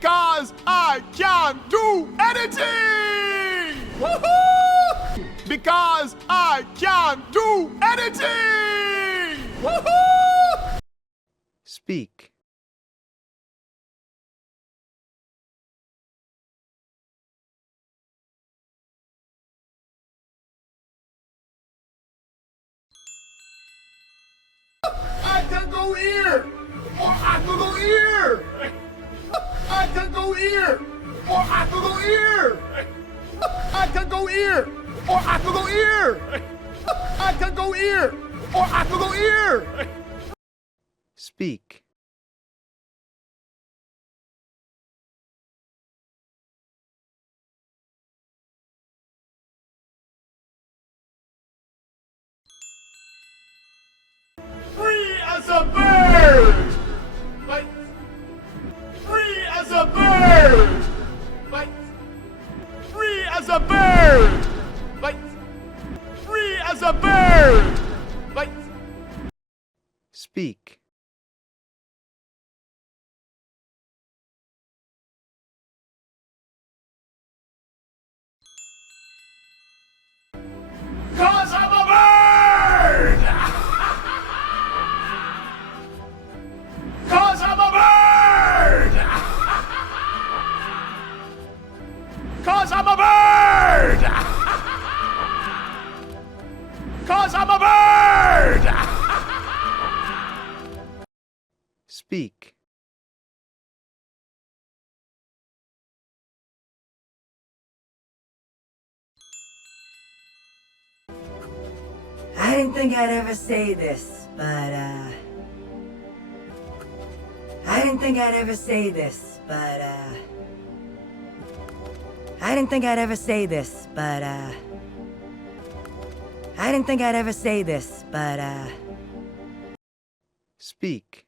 Because I can do anything! Woohoo! Because I can do anything! Woohoo! Speak. I can go here! Or I can go here! I can go here! Or I can go here! I can go here! Or I can go here! I can go here! Or I can go here! Speak. Free as a bird! Like, free as a bird! Like, free as a bird! Like, free as a bird! Like, Speak. cause I'm a bird! Cause I'm a bird! Cause I'm a bird! Cause I'm a bird! Speak. I didn't think I'd ever say this, but I didn't think I'd ever say this, but I didn't think I'd ever say this, but I didn't think I'd ever say this, but Speak.